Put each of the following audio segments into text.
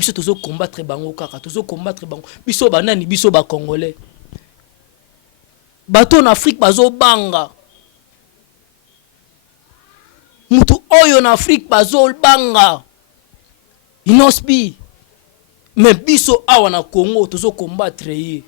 biso tozo combattre bango kaka tozo combattre bango biso banani biso ba congolais bato en Afrique bazo banga mutu oyo en Afrique bazo banga inosbi mais biso awa na Congo tozo combattre ye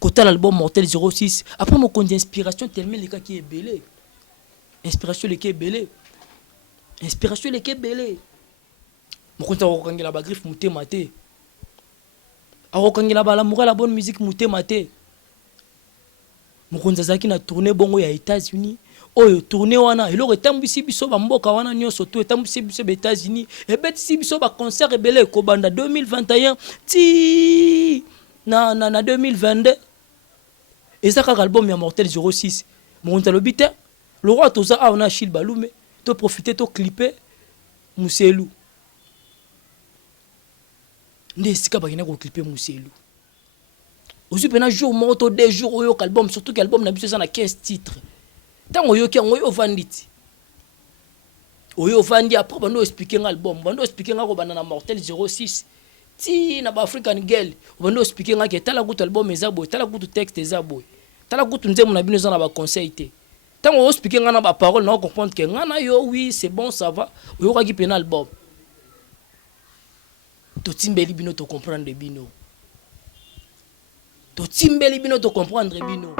Côté l'album Mortel 06 après mon compte d'inspiration tellement les cas qui est belé inspiration les qui est belé mon compte a la griffe mouté maté a la l'amour la bonne musique mouté maté mon compte zaki na tourné bongo ya États-Unis oyo tourné wana eloko etambisi biso ba mboka wana nyonso to etambisi biso ba États-Unis et betisi biso ba concert belé ko banda 2021 ti na 2022 et ça kaka album ya Mortel 06 mon talobite le roi toza a on a Achille Balume to profiter to clipper Muselu nde sika ba kina ko clipper Muselu aussi pena jour moto deux jours oyo album surtout que album na biso ça na 15 titres tant oyo ki oyo vanditi oyo vandi après bando expliquer album bando expliquer ko bana na Mortel 06 ti na ba African girl bando expliquer ke tala kutu album ezabo tala kutu texte ezabo tala kutu nzemu na bino za na ba conseil te tant oyo expliquer na ba parole na comprendre que ngana yo oui c'est bon ça va oyo ka ki pena album to timbeli bino to comprendre bino to timbeli bino to comprendre bino.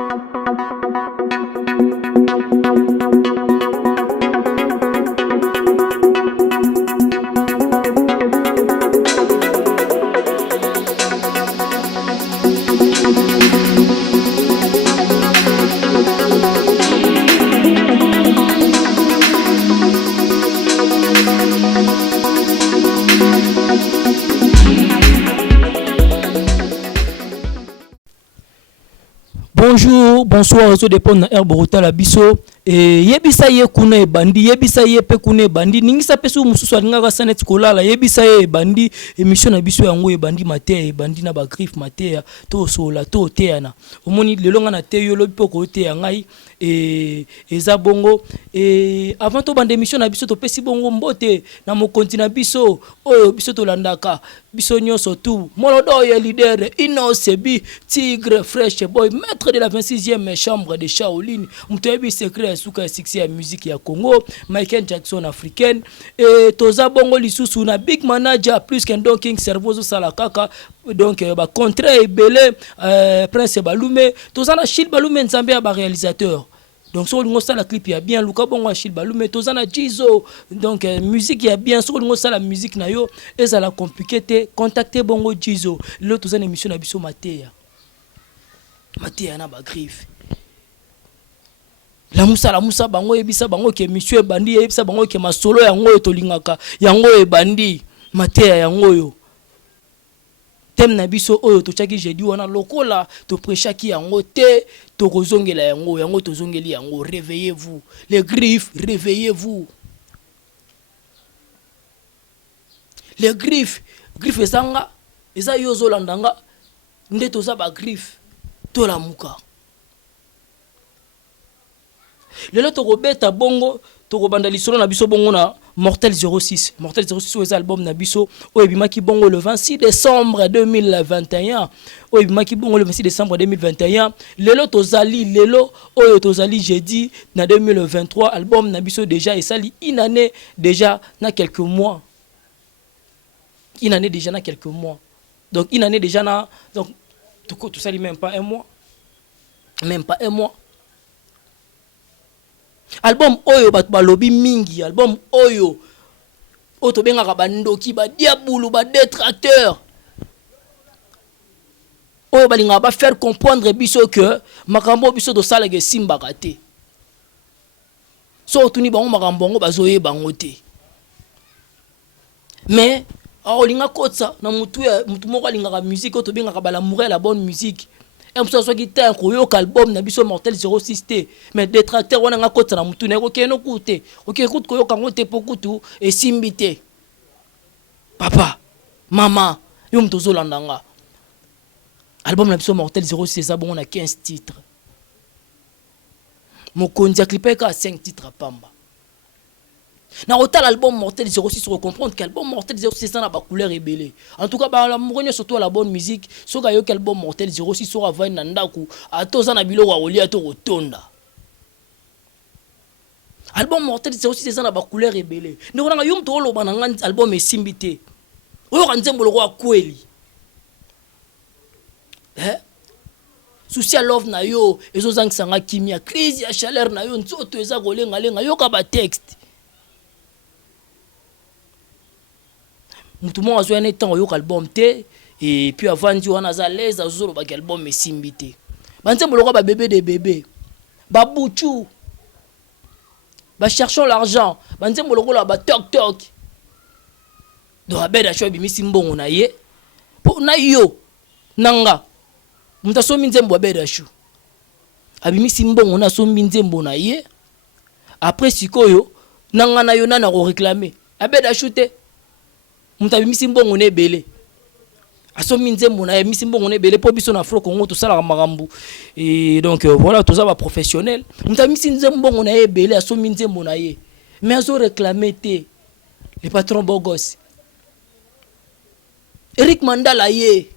Bonjour, bonsoir, ça dépend na herbe rotala biso et yebisa ye kuna e bandi yebisa ye pe kuna e bandi ningisa peso mususu alingaka sanet kolala yebisa ye bandi émission na biso yango e bandi maté e bandi na ba griffe maté to sola to teana omoni lelo nga na te yo lobi poko te ngai et eza bongo et avant to bande émission na biso to pesi bongo mbote na mo continent biso oyo biso to landaka biso nyonso tout molodo ye leader Inosebi tigre fresh boy maître de la 26e chambre de Shaolin mutebi secret suka succès ya musique ya Congo Michael Jackson africaine et toza bongo lisusu na big manager plus qu'un Don King Servozo Salakaka donc ba contrat belé Prince Balume toza na Achille Balume nzambe ya ba réalisateur donc so lingo sala clip ya bien luka bongo Achille Balume toza na Jizo donc musique ya bien so lingo sala musique na yo ezala compliqué te contacter bongo Jizo le toza na émission na biso Matéa na ba griffe la musa bango ebisa bango ke monsieur bandi ebisa bango ke masolo yango to lingaka yango e bandi Matéa yango yo tem na biso oyo to chaki jeudi wana lokola to prêcha ki yango te to kozongela yango to zongeli yango réveillez-vous les griffes réveillez-vous les griffes ezanga eza yo zolandanga nde to za ba griffe to la muka lelo to kobeta bongo to kobanda lisolo na biso bongo na Mortel 06 oyo album na biso oyo bimaki bongo le 26 décembre 2021 oyo bimaki bongo le 26 décembre 2021 lelo oyo tozali jeudi na 2023 album na biso déjà esali une année déjà na quelques mois donc une année déjà na donc tout ça même pas un mois album oyo bat balobi mingi album oyo to bengaka bandoki ba diabulu ba détracteur oyo balinga ba faire comprendre biso que makambo biso to sala ke simba kate so tuni bango makambo ngo bazoye bango te mais olinga kotsa na mutu moko alingaka musique to bengaka balamour la bonne musique et ça soit qui t'es un album na biso Mortel 06 t mais détracteur wana nga kotsa na mutu na ko keno kute OK écoute koyo kango te pokutu et simbité papa maman yo mto zolandanga album na biso Mortel 06 ça bon on a 15 titres mokonzi a clipé ka 5 titres pamba Na autant l'album Mortel 06 sur comprendre qu'album Mortel 06 ça n'a pas couleur ébélé. En tout cas ba la mourgne surtout la bonne musique, so ga yo album Mortel 06 sur avant nandaku, atoza na bilo wa oli ato rotonda. Album Mortel 06 ça n'a pas couleur ébélé. Ne on a yom to lo bananga album esimbité. Oyo kanzembo lo kwa kweli. Souci à love na yo, ezo zangsanga kimia, crise ya chaleur na yo, nzoto eza kolenga lenga yo ka ba texte. Mutu mo azo ene temps yo album te et puis avant di wana za l'aise azo lo ba album esimbité. Banzembo lo kwa ba bébé de bébé. Ba buchu. Ba cherchons l'argent. Banzembo lo kwa ba tok tok. Do abeda sho bimisi mbongo na ye. Po na yo nanga muta somi nzembo abeda shu abimisi mbongo na somi nzembo na ye après sikoyo nanga na yo nana ko réclamer abeda shu te muta abimisi mbongo ne belé asomi nzembo na ye misi mbongo ne belé po biso na Afro Congo to sala makambu et donc voilà tout ça va professionnel muta abimisi nzembo na ye belé asomi nzembo na ye mais azo réclamer te les patrons bogos Eric Mandala ye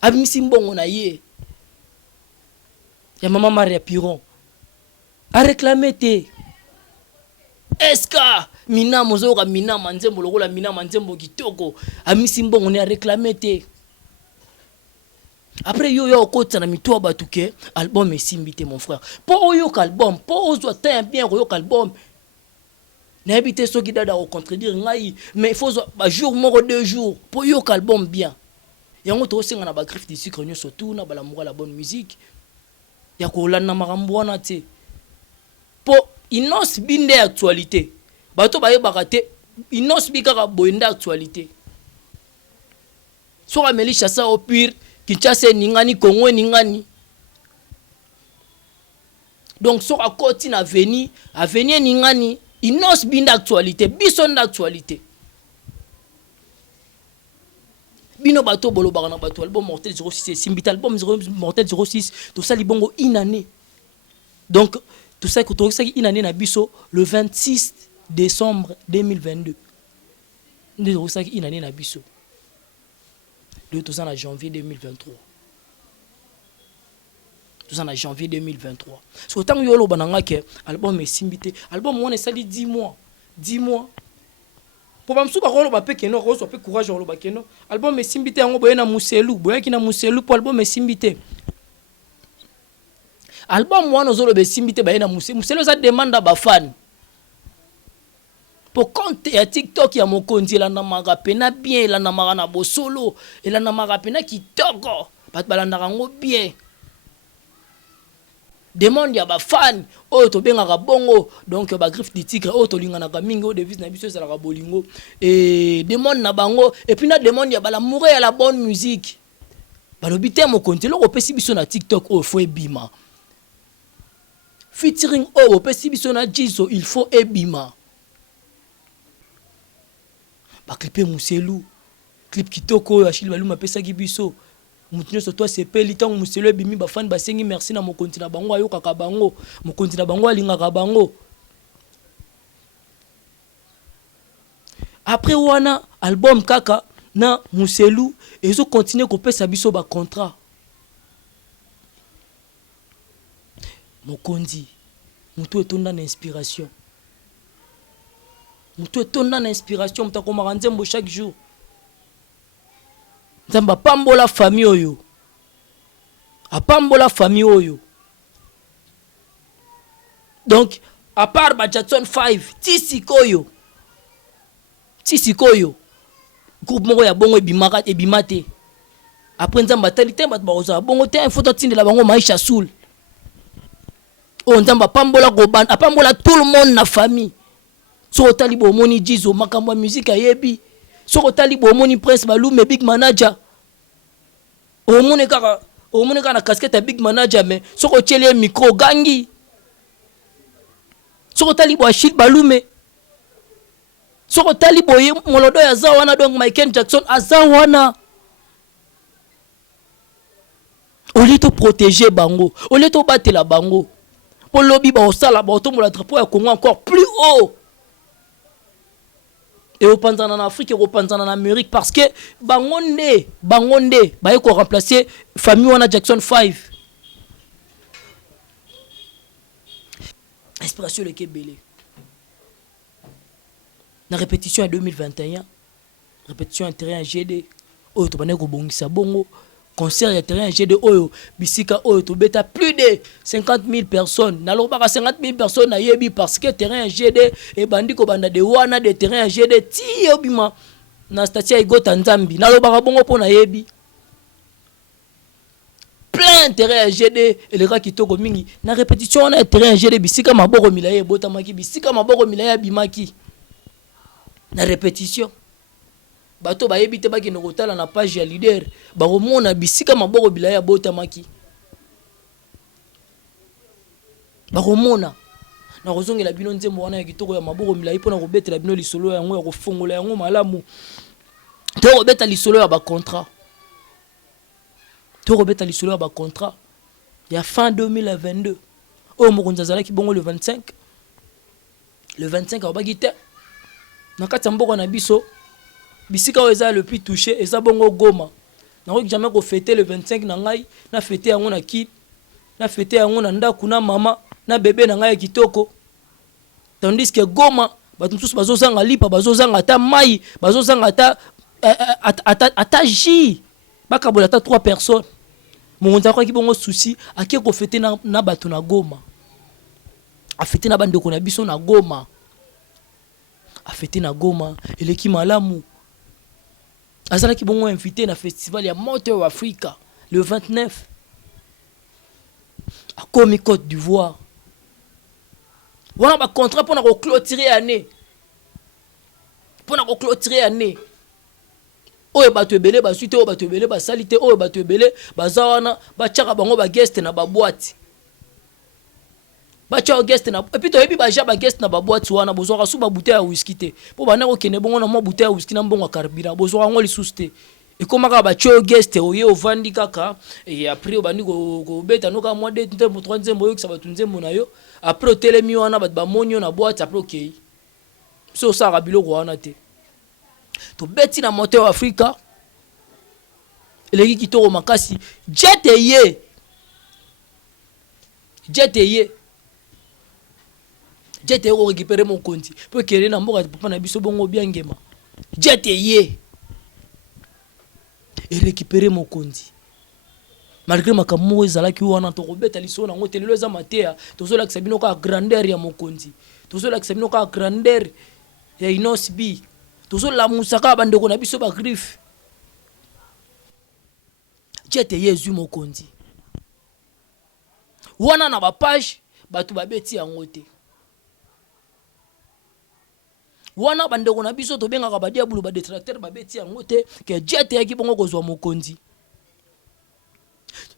abimisi mbongo na ye ya maman Maria Piron a réclamé te est-ce que mina mozoka mina manzembo lokola mina manzembo kitoko amisi mbongo ne a réclamé te après yo yo okota na mitoa batuke album esimbité mon frère po yo album po ozo ta bien yo album na habité soki dada au contredire ngai mais il faut ba jour moko 2 jours po yo album bien yango to singa na ba griffe du sucre nyoso tout na bala la bonne musique ya ko lana makambo wana te po inos binde actualité bato ba yebaka te inos bikaka boinda actualité so ameli chassa au pire Kinshasa ningani Congo ningani donc so akoti na avenir ningani inos binde actualité bison d'actualité bino bato bolo barana bato album Mortel 06 simbita album Mortel 06 tout ça libongo inane donc tout ça que tout ça inane na biso le 26 décembre 2022 tout ça inane na biso de tout ça en janvier 2023 tout ça en janvier 2023 so tant yo lo bananga ke album simbité album on est sali 10 mois pour bamsu ba rolo ba pekeno roso pe courage rolo ba keno album esimbité yango boye na muselu boye ki na muselu pour album esimbité album wana zolo be simbité ba na muselu za demande ba fan pour compte ya TikTok ya mokonzi la na magapena bien la na magana bosolo la na magapena kitoko bat balanda rango bien demande ya ba fan o to benga bongo donc ba griffe du tigre o to lingana ka mingo devise na biso sala ka bolingo et demande na bango et puis na demande ya bala mourir ya la bonne musique balobi te mo konti lo ko pesi biso na TikTok o faut ebima featuring o pesi biso na Jizo il faut ebima ba clipé muselu clip kitoko ya Achille Baluma pesa ki biso mutinyo so toi c'est peli tant muselu ebimi ba fan ba sengi merci na mokonti na bango ayo kaka bango mokonti na bango alinga ka bango après wana album kaka na muselu ezo continuer ko pesa biso ba contrat mokonzi mutu etonda na inspiration mutu etonda na inspiration mutakomaka nzembo chaque jour nzamba pambola famille oyo apambola famille oyo donc à part ba Jackson 5 tisikoyo groupe moko ya bongo ebimate après nzamba talite bat ba oza bongo te faut tindela bango maisha soul o nzamba pambola goban apambola tout le monde na famille so tali bo moni Jizo makambo musique ayebi soko tali bo moni Prince Balume big manager o moni kaka na casquette big manager mais soko tele micro gangi soko tali bo Achille Balume soko tali bo molodo ya zawana donc Michael Jackson azawana oli to protéger bango oli to batela bango pour lobby ba osala ba otombola drapeau ya Congo encore plus haut et au panzana en Afrique et au panzana en Amérique parce que bangonde ba ko remplacer famille wana Jackson 5 inspiration le Kebele na répétition en 2021 répétition en terrain GD oyo to baneko bongisa bongo concert ya terrain GD oyo bisika oyo to beta plus de 50 000 personnes na lobaka 50 000 personnes na yebi parce que terrain GD e bandi ko banda de wana de terrain GD ti obima na station igota nzambi na lobaka bongo pona yebi plein terrain GD eleka kitoko mingi na répétition na terrain GD bisika maboko milaye bota maki bisika maboko milaye bimaki na répétition bato bayebi te baki nokotala na page ya leader bakomona bisika maboko bilaya botamaki bakomona na kozongela bino nzembo wana ya kitoko ya maboko milayi pona kobetela bino lisolo yango ya kofongola yango malamu to kobeta lisolo ya ba contrat to kobeta lisolo ya ba contrat ya fin 2022 o mokonzi azalaki bongo le 25 abaki te na kati ya mboka na biso bisika oyo eza le plus touché eza bongo Goma nakoki jamais ko fêter le 25 na ngai na fêter yango na kid na fêter yango na ndaku na mama na bébé na ngai ya kitoko tandis que Goma bato mosusu bazozanga lipa bazozanga ata mai bazozanga ata ji bakabola ata 3 personnes mokonzi akoki bongo souci ake ko fêter na bato na Goma afêter na bandeko na biso na Goma afêter na Goma eleki malamu azalaki bongo invité na festival ya Moteur Africa le 29 à Komi Côte d'Ivoire wana ba contrat pour na ko clôturer année oyo bato ebele ba suite oyo bato ebele ba salite oyo bato ebele baza wana ba tchaka bango ba guest na ba boîte ba tchaka guest na et puis to yebi ba ja ba guest na ba boîte wana bozwa ka su ba bouteille ya whisky te po bana ko kene bongo na mo bouteille ya whisky na mbongo carburant bozwa ngo lisusu te et comme ka ba tchaka guest oye ovandi kaka et après obandi ko beta no ka moi 2 nzembo 3 nzembo yo kisa batu nzembo na yo après hotelemi wana ba monyo na boîte après okay so ça biloko wana te to beti na Moteur Africa eleki kitoko makasi jet ko récupérer mon compte pour kéré na mboka papa na biso bongo biangema jet et récupérer mon compte malgré makambo ezalaki wana to kobeta liso na ngote lelo za matea to zola kisabino ka grandeur ya mokonzi to zola kisabino ka grandeur ya Inosbi to zola musaka bandeko na biso ba griffe jet yezu mokonzi wana na ba page batu babeti yango te wana bandeko na biso to benga ka ba diabulu ba détracteur babeti yango te ke jet yaki bongo kozwa mokonzi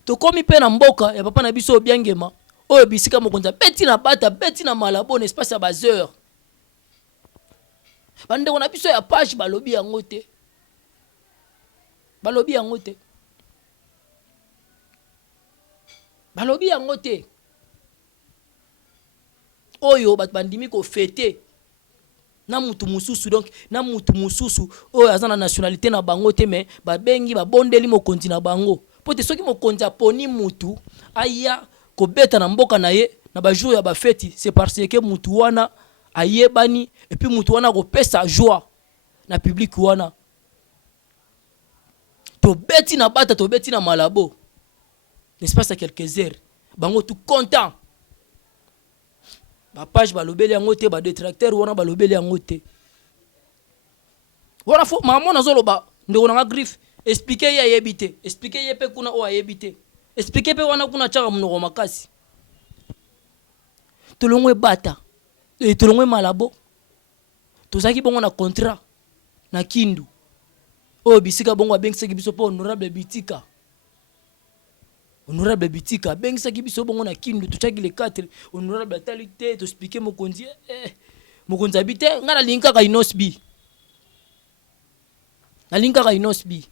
to komi pe na mboka ya papa na biso obiangema oyo bisika mokonzi beti na bata beti na malabo espace ya bazeur bandeko na biso ya page balobi yango te oyo bat bandimi ko fêter na mutu mususu donc na mutu mususu oyo azana nationalité na bango te mais ba bengi ba bondeli mokonzi na bango pote soki mokonzi aponi mutu aya ko beta na mboka na ye na ba jour ya ba fête c'est parce que mutu wana ayebani et puis mutu wana ko pesa joie na public wana to beti na bata to beti na malabo n'est-ce pas ça quelques heures bango tout content ba page balobeli yango te ba détracteur wana balobeli yango te wana fo maman nazolo ba ndeko na griffe expliquer ya yebite expliquer yepe kuna o ayebite expliquer pe wana kuna chaka mnoko makasi tolongwe bata et tolongwe malabo tozaki bongo na contrat na Kindu o bisika bongo abengisa biso po honorable Bitika bengisa biso bongo na Kindu tuchaki le 4 honorable atalité to expliquer mokonzi mokonzi habite ngana linka ka Inosbi na linka ka Inosbi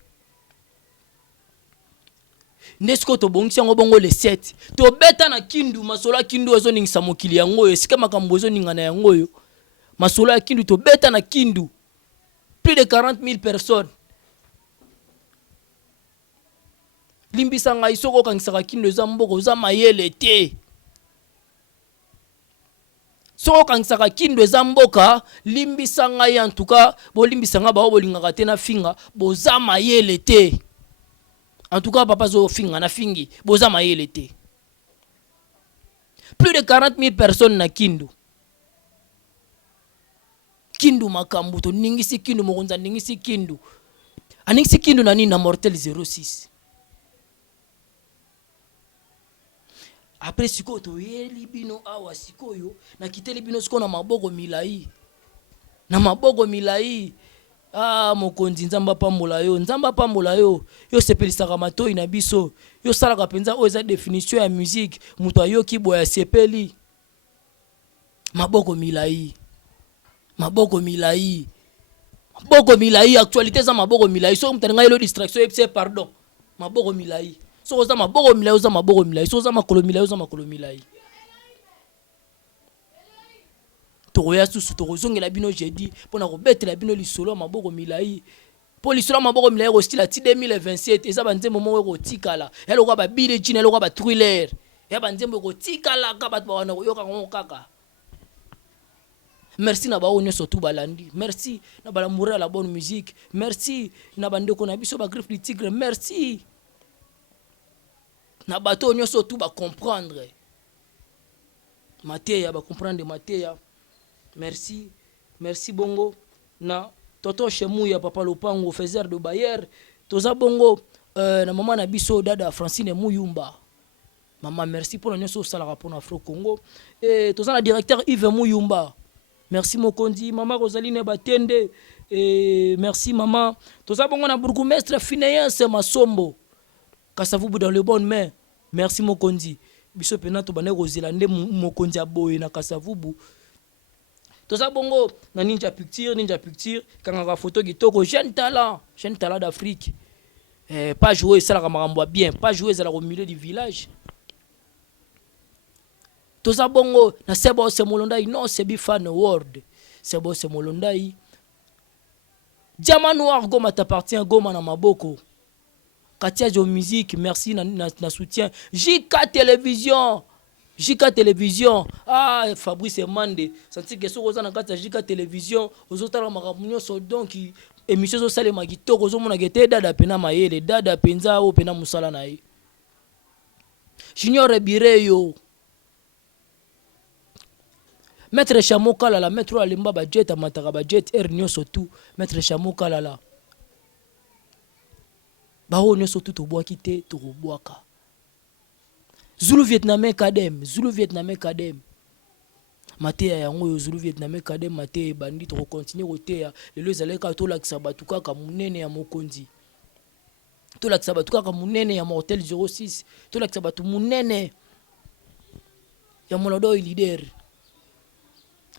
nesko to bongisi yango bongo le 7 to beta na Kindu masolo Kindu ezo ningisa mokili yango esika makambo ezo ningana yango yo masolo ya Kindu to beta na Kindu plus de 40 000 personnes. Limbisa ngai soko kanisaka kindo za mboko za mayele te. Soko kanisaka kindo za mboka limbisa ngai en tout cas bo limbisa nga ba bolingaka te na finga boza mayele te. En tout cas papa zo finga na fingi boza mayele te. Plus de 40 000 personnes na Kindu. Kindu makambu to ningisi Kindu mokonza ningisi Kindu. Aningisi Kindu na nini na Mortel 06. Après siko to yeli bino awa sikoyo na kiteli bino siko na maboko milai. Na maboko milai. Ah mokonzi nzamba pambola yo, nzamba pambola yo. Yo sepelisaka matoi na biso. Yo salaka penza o eza définition ya musique, muto ayoki boya sepeli. Maboko milai. Maboko milai. Maboko milai, actualité za maboko milai. So mtanga yelo distraction epse pardon. Maboko milai. So za maboko milai, za maboko milai. So za makolo milai, za makolo milai. Toya susu tozongela bino jeudi pona ko betela bino lisolo maboko milai. Po lisolo maboko milai ko style ti 2027 eza banzembo mo ko tikala. Elo ko ba bile jina elo ko ba thriller. Ya banzembo ko tikala ka bat ba wana ko yoka ngo kaka. Merci na ba onyo surtout balandi. Merci na bala mourir la bonne musique. Merci na bande ko na biso ba griffe du tigre. Merci. Na bato onyo surtout ba comprendre. Mateya ba comprendre Mateya. Merci, merci bongo na Toto Chemouya papa Lopango faiseur de Bayer. Toza bongo na maman na biso dada Francine Muyumba. Maman merci pour la nyoso sala rapport na Afro Congo. Et toza na directeur Yves Muyumba. Merci Mokondi, maman Rosaline Batende. Et merci maman. Toza bongo na bourgmestre Phineas Masombo. Kasavubu dans le bonne main. Merci Mokondi. Biso penato bane Rosilande Mokondi aboye na Kasavubu. Toza bongo na Ninja Picture kanga photo kitoko jeune talent d'Afrique. Pas jouer ça la makambo bien, pas jouer ça au milieu du village. Toza bongo na Sebo Semolondai non c'est Bifan World. Sebo Semolondai. Diamant Noir Goma t'appartient Goma na maboko. Katia Jo musique, merci na soutien. JK Télévision. JK Télévision, ah Fabrice Mande, santi que sokoza na kata JK Télévision, ozotala makamunyo so donc émission zo sale magitoko zo mona gete dada pena mayele, dada penza o pena musala na ye. Junior Bireyo. Maître Chamoka la maître alimba budget amataka budget er nyoso tout, Maître Chamoka la. Ba ho nyoso tout to boaki te to boaka. Zulu Vietnamais Kadem, Zulu Vietnamais Kadem. Mateya yango Zulu Vietnamais Kadem Mateya bandi to continuer koteya lelo ezaleka to lakisa batuka ka munene ya Mokonzi. To lakisa batuka ka munene ya Mortel 06, to lakisa batu munene ya Molado leader.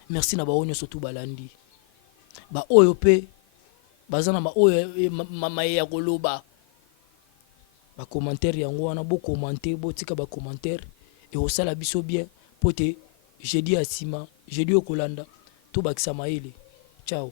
Merci na baonyo surtout balandi. Ba oyo pe bazana ma oyo mama ya koloba. Ba commentaire yango wana bo commenter bo tika ba commentaire et au sala biso bien pote jeudi asima jeudi okolanda to bakisa maele ciao.